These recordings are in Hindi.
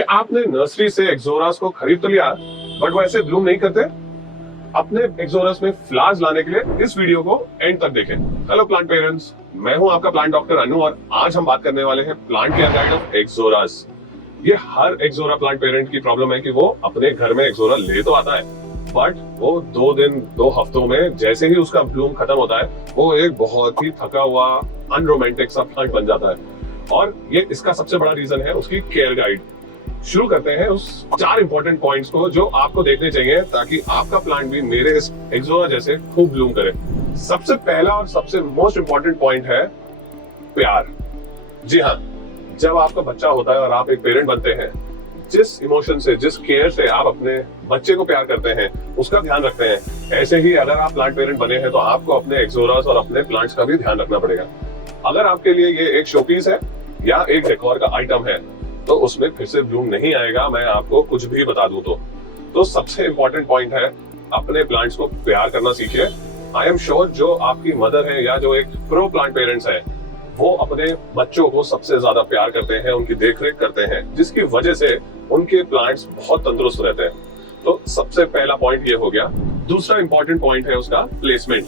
कि आपने नर्सरी से एक्सोरास को खरीद तो लिया, बट वो ऐसे ब्लूम नहीं करते। अपने एक्सोरस में फ्लावर्स लाने के लिए इस वीडियो को एंड तक देखें। हेलो प्लांट पेरेंट्स, मैं हूं आपका प्लांट डॉक्टर अनु और आज हम बात करने वाले हैं प्लांट केयर गाइड ऑफ एक्सोरस। ये हर एक्सोरा प्लांट पेरेंट की प्रॉब्लम है कि वो अपने घर में एक्सोरा ले तो आता है, बट वो 2 दिन 2 हफ्तों में जैसे ही उसका ब्लूम खत्म होता है वो एक बहुत ही थका हुआ अनरोमांटिक सा प्लांट बन जाता है। और ये इसका सबसे बड़ा रीजन है उसकी केयर गाइड। शुरू करते हैं उस 4 इंपॉर्टेंट पॉइंट्स को जो आपको देखने चाहिए ताकि आपका प्लांट भी मेरे इस एक्सोरा जैसे खूब ब्लूम करे। सबसे पहला और सबसे मोस्ट इंपॉर्टेंट पॉइंट है प्यार। जी हाँ, जब आपका बच्चा होता है और आप एक पेरेंट बनते हैं, जिस इमोशन से, जिस केयर से आप अपने बच्चे को प्यार करते हैं, उसका ध्यान रखते हैं, ऐसे ही अगर आप प्लांट पेरेंट बने हैं तो आपको अपने एक्सोरास और अपने प्लांट्स का भी ध्यान रखना पड़ेगा। अगर आपके लिए ये एक शोपीस है या एक डेकोर का आइटम है तो उसमें फिर से ब्लूम नहीं आएगा, मैं आपको कुछ भी बता दूं तो सबसे इंपॉर्टेंट पॉइंट है अपने प्लांट्स को प्यार करना सीखिए। आई एम श्योर जो आपकी मदर है या जो एक प्रो प्लांट पेरेंट्स है वो अपने बच्चों को सबसे ज्यादा प्यार करते हैं, उनकी देखरेख करते हैं, जिसकी वजह से उनके प्लांट्स बहुत तंदुरुस्त रहते हैं। तो सबसे पहला पॉइंट ये हो गया। दूसरा इंपॉर्टेंट पॉइंट है उसका प्लेसमेंट।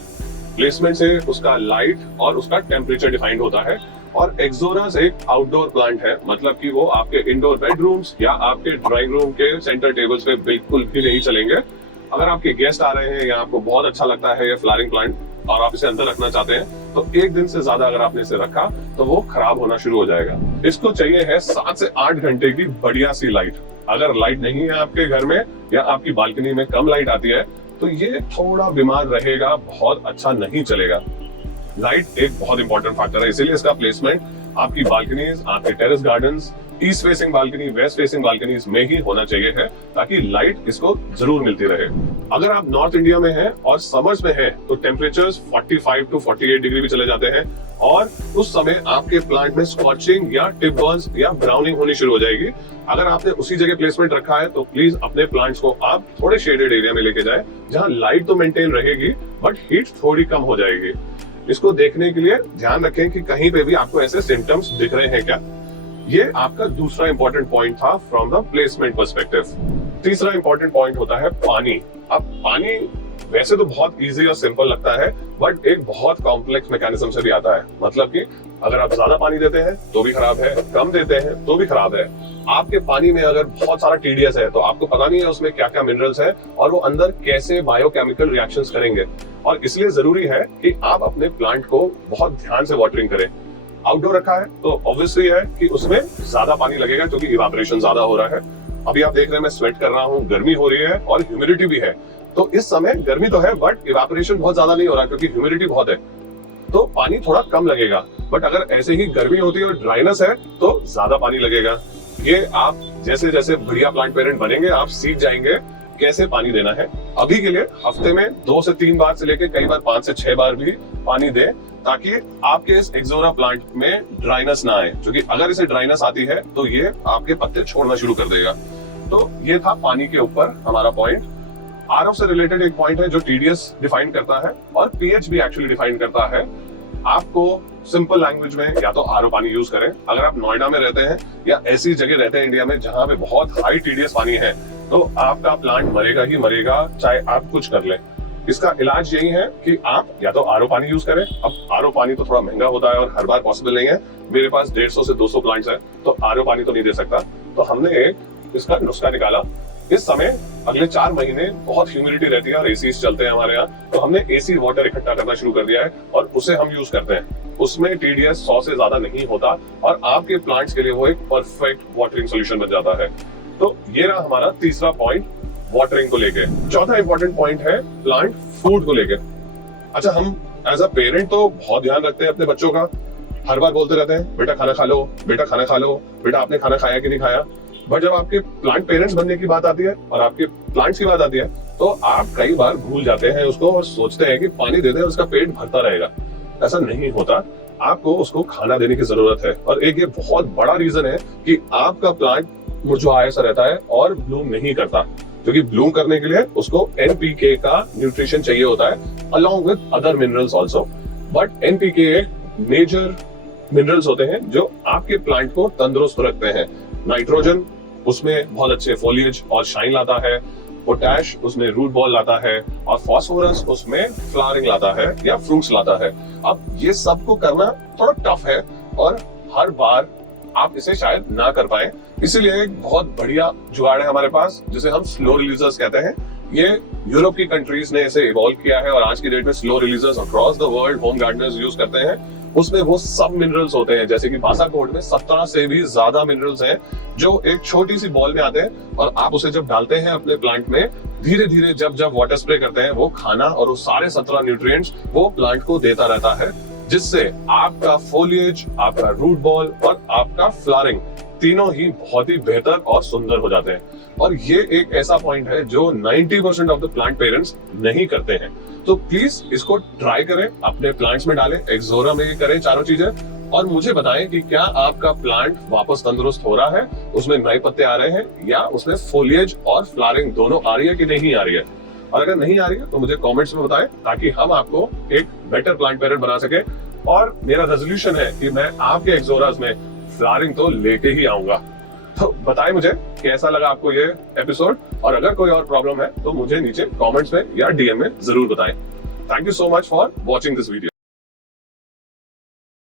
प्लेसमेंट से उसका लाइट और उसका टेम्परेचर डिफाइंड होता है। और एक्सोरास एक आउटडोर प्लांट है, मतलब कि वो आपके इंडोर बेडरूम्स या आपके ड्राइंग रूम के सेंटर टेबल्स पे बिल्कुल भी नहीं चलेंगे। अगर आपके गेस्ट आ रहे हैं या आपको बहुत अच्छा लगता है ये फ्लावरिंग प्लांट और आप इसे अंदर रखना चाहते हैं तो 1 दिन से ज्यादा अगर आपने इसे रखा तो वो खराब होना शुरू हो जाएगा। इसको चाहिए है 7 से 8 घंटे की बढ़िया सी लाइट। अगर लाइट नहीं है आपके घर में या आपकी बालकनी में कम लाइट आती है तो ये थोड़ा बीमार रहेगा, बहुत अच्छा नहीं चलेगा। लाइट एक बहुत इंपॉर्टेंट फैक्टर है, इसीलिए इसका प्लेसमेंट आपकी बालकनीज, आपके terrace gardens, east facing balcony, waste facing balconies में ही होना चाहिए है ताकि लाइट इसको जरूर मिलती रहे। अगर आप नॉर्थ इंडिया में हैं और समर्स में हैं तो टेम्परेचर्स 45 to 48 डिग्री भी चले जाते हैं और उस समय आपके प्लांट में स्कॉचिंग या टिप बर्न्स या ब्राउनिंग होनी शुरू हो जाएगी। अगर आपने उसी जगह प्लेसमेंट रखा है तो प्लीज अपने प्लांट्स को आप थोड़े शेडेड एरिया में लेके जाएं जहां लाइट तो मेंटेन रहेगी बट हीट थोड़ी कम हो जाएगी। इसको देखने के लिए ध्यान रखें कि कहीं पे भी आपको ऐसे सिम्टम्स दिख रहे हैं क्या। ये आपका दूसरा इंपॉर्टेंट पॉइंट था फ्रॉम द प्लेसमेंट पर्सपेक्टिव। तीसरा इंपॉर्टेंट पॉइंट होता है पानी। अब पानी वैसे तो बहुत इजी और सिंपल लगता है बट एक बहुत कॉम्प्लेक्स मैकेनिज्म से भी आता है। मतलब कि अगर आप ज्यादा पानी देते हैं तो भी खराब है, कम देते हैं तो भी खराब है। आपके पानी में अगर बहुत सारा टीडीएस है तो आपको पता नहीं है उसमें क्या क्या मिनरल्स है और वो अंदर कैसे बायोकेमिकल रिएक्शंस करेंगे। और इसलिए जरूरी है कि आप अपने प्लांट को बहुत ध्यान से वाटरिंग करें। आउटडोर रखा है तो ऑब्वियसली है कि उसमें ज्यादा पानी लगेगा क्योंकि इवापोरेशन ज्यादा हो रहा है। अभी आप देख रहे हैं मैं स्वेट कर रहा हूँ, गर्मी हो रही है और ह्यूमिडिटी भी है। तो इस समय गर्मी तो है बट इवापोरेशन बहुत ज्यादा नहीं हो रहा क्योंकि ह्यूमिडिटी बहुत है, तो पानी थोड़ा कम लगेगा। बट अगर ऐसे ही गर्मी होती है और ड्राइनेस है तो ज्यादा पानी लगेगा। ये आप जैसे जैसे बढ़िया प्लांट पेरेंट बनेंगे आप सीख जाएंगे कैसे पानी देना है। अभी के लिए हफ्ते में 2 से 3 बार से लेकर कई बार 5 से 6 बार भी पानी दें ताकि आपके इस एक्सोरा प्लांट में ड्राइनेस ना आए, क्योंकि अगर इसे ड्राइनेस आती है तो ये आपके पत्ते छोड़ना शुरू कर देगा। तो ये था पानी के ऊपर हमारा पॉइंट। आरओ से रिलेटेड एक पॉइंट है जो टीडीएस डिफाइन करता है और पीएच भी एक्चुअली डिफाइन करता है। आपको सिंपल लैंग्वेज में या तो आरओ पानी यूज करें। अगर आप नोएडा में रहते हैं या ऐसी जगह रहते हैं इंडिया में जहां पे बहुत हाई टीडीएस पानी है तो आपका प्लांट मरेगा ही मरेगा, चाहे आप कुछ कर लें। इसका इलाज यही है कि आप या तो आरओ पानी यूज करें। अब आरओ पानी तो थोड़ा महंगा होता है और हर बार पॉसिबल नहीं है। मेरे पास 150 से 200 प्लांट्स है तो आरओ पानी तो नहीं दे सकता, तो हमने एक इसका नुस्खा निकाला। इस समय अगले 4 महीने बहुत ह्यूमिडिटी रहती है और एसीज चलते हैं हमारे यहाँ, तो हमने एसी वाटर इकट्ठा करना शुरू कर दिया है और उसे हम यूज करते हैं। उसमें टीडीएस 100 से ज्यादा नहीं होता और आपके प्लांट्स के लिए वो एक परफेक्ट वाटरिंग सोल्यूशन बन जाता है। तो ये रहा हमारा तीसरा पॉइंट वाटरिंग को लेके। चौथा इंपॉर्टेंट पॉइंट है प्लांट फूड को लेके। अच्छा, हम एज अ पेरेंट तो बहुत ध्यान रखते हैं अपने बच्चों का, हर बार बोलते रहते हैं बेटा खाना खा लो, बेटा खाना खा लो, बेटा आपने खाना खाया कि नहीं खाया। बट जब आपके प्लांट पेरेंट्स बनने की बात आती है और आपके प्लांट्स की बात आती है तो आप कई बार भूल जाते हैं उसको और सोचते हैं कि पानी दे दें उसका पेट भरता रहेगा। ऐसा नहीं होता, आपको उसको खाना देने की जरूरत है। और एक ये बहुत बड़ा रीजन है कि आपका प्लांट मुरझाया सा रहता है और ब्लूम नहीं करता, क्योंकि ब्लूम करने के लिए उसको एनपीके का न्यूट्रिशन चाहिए होता है along with other minerals also. But NPK major minerals होते हैं जो आपके प्लांट को तंदुरुस्त रखते हैं। नाइट्रोजन, उसमें बहुत अच्छे फोलिएज और शाइन लाता है, पोटैश उसमें रूट बॉल लाता है, और फास्फोरस उसमें फ्लावरिंग लाता है या फ्रूट्स लाता है। अब ये सब को करना थोड़ा टफ है और हर बार आप इसे शायद ना कर पाए, इसीलिए एक बहुत बढ़िया जुगाड़ है हमारे पास जिसे हम स्लो रिलीजर्स कहते हैं। ये यूरोप की कंट्रीज ने इसे इवॉल्व किया है और आज की डेट में slow releasers across the world home gardeners use करते हैं। उसमें वो सब मिनरल्स होते हैं, जैसे कि बासाकोड में 17 से भी ज्यादा मिनरल्स हैं जो एक छोटी सी बॉल में आते हैं, और आप उसे जब डालते हैं अपने प्लांट में, धीरे धीरे जब जब वाटर स्प्रे करते हैं, वो खाना और वो सारे 17 न्यूट्रिएंट्स वो प्लांट को देता रहता है, जिससे आपका फोलिएज, आपका रूट बॉल और आपका फ्लावरिंग तीनों ही बहुत ही बेहतर और सुंदर हो जाते हैं। और ये एक ऐसा पॉइंट है जो 90% ऑफ द प्लांट पेरेंट्स नहीं करते हैं। तो प्लीज इसको ट्राई करें, अपने प्लांट्स में डालें, एक्सोरा में करें चारों चीजें, और मुझे बताएं कि क्या आपका प्लांट वापस तंदुरुस्त हो रहा है, उसमें नए पत्ते आ रहे हैं, या उसमें फोलिएज और फ्लावरिंग दोनों आ रही है कि नहीं आ रही है। और अगर नहीं आ रही है तो मुझे कमेंट्स में बताएं, ताकि हम आपको एक बेटर प्लांट पेरेंट बना सके। और मेरा रेजोल्यूशन है कि मैं आपके एक्सोरास में फ्लावरिंग तो लेके ही आऊंगा। तो बताएं मुझे कैसा लगा आपको ये एपिसोड, और अगर कोई और प्रॉब्लम है तो मुझे नीचे कमेंट्स में या डीएम में जरूर बताएं। Thank you so much for watching this video.